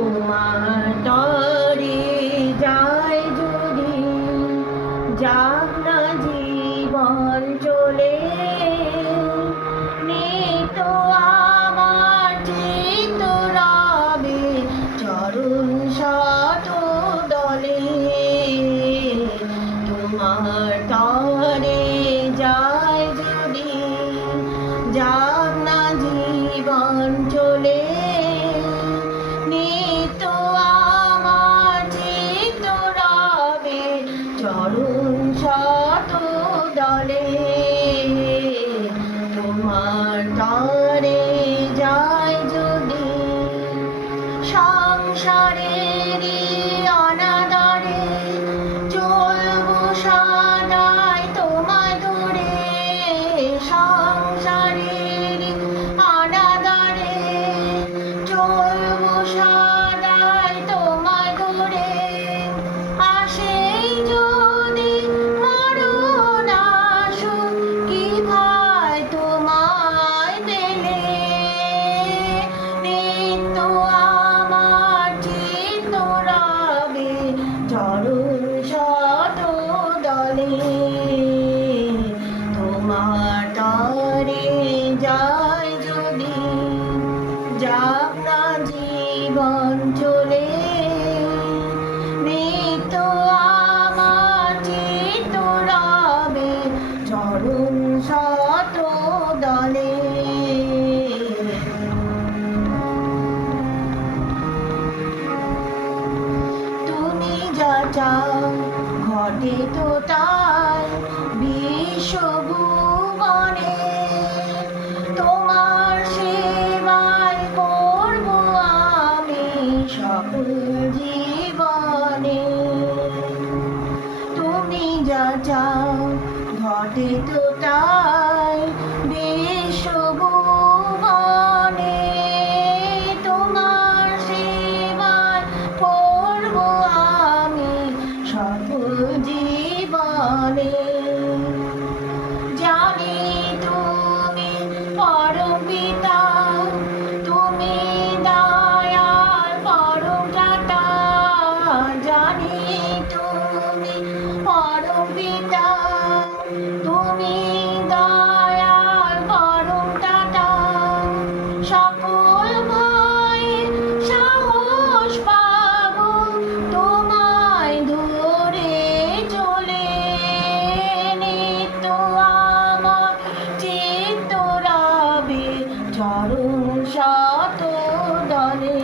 তোমার তরে যায় যদি যাক না জীবন চলে, নিত আমার চিত্ত রবে চরণ শত দলে। তোমার তরে যায় যদি যাক না জীবন চলে, নিত আমার চিত্ত রবে চরণ শত দলে। তোমার তরে যায় যদি সংসারেরই অনাদরে চলবো সদাই তোমায় ধরে। সংসারেরই অনাদরে চলবো সদাই তোমায় ধরে। আসেই যদি মরণ আসুক কি ভয় তোমায় পেলে, নিত্য আমার চিত্ত রবে চরণ শত দলে। তোমার তরে যায় যদি যাক না জীবন চলে, নিত্য আমার চিত্ত রবে চরণ শত দলে। তুমি যা চাও ঘটে তো তাই বিশ্বভুবনে, তোমার সেবায় করব আমি সকল জীবনে। তুমি যা চাও ঘটে তো তাই বিশ্বভুবনে, তোমার সেবায় করব আমি সকল জীবনে। জানি তুমি পরম পিতা, তুমি দয়াল পরম ত্রাতা। জানি তুমি পরম পিতা, তুমি দয়াল পরম ত্রাতা। সকল ভয়ে সাহস পাবো তোমায় ধরে চলে, নিত্য আমার চিত্ত রবে চরণ শত দলে।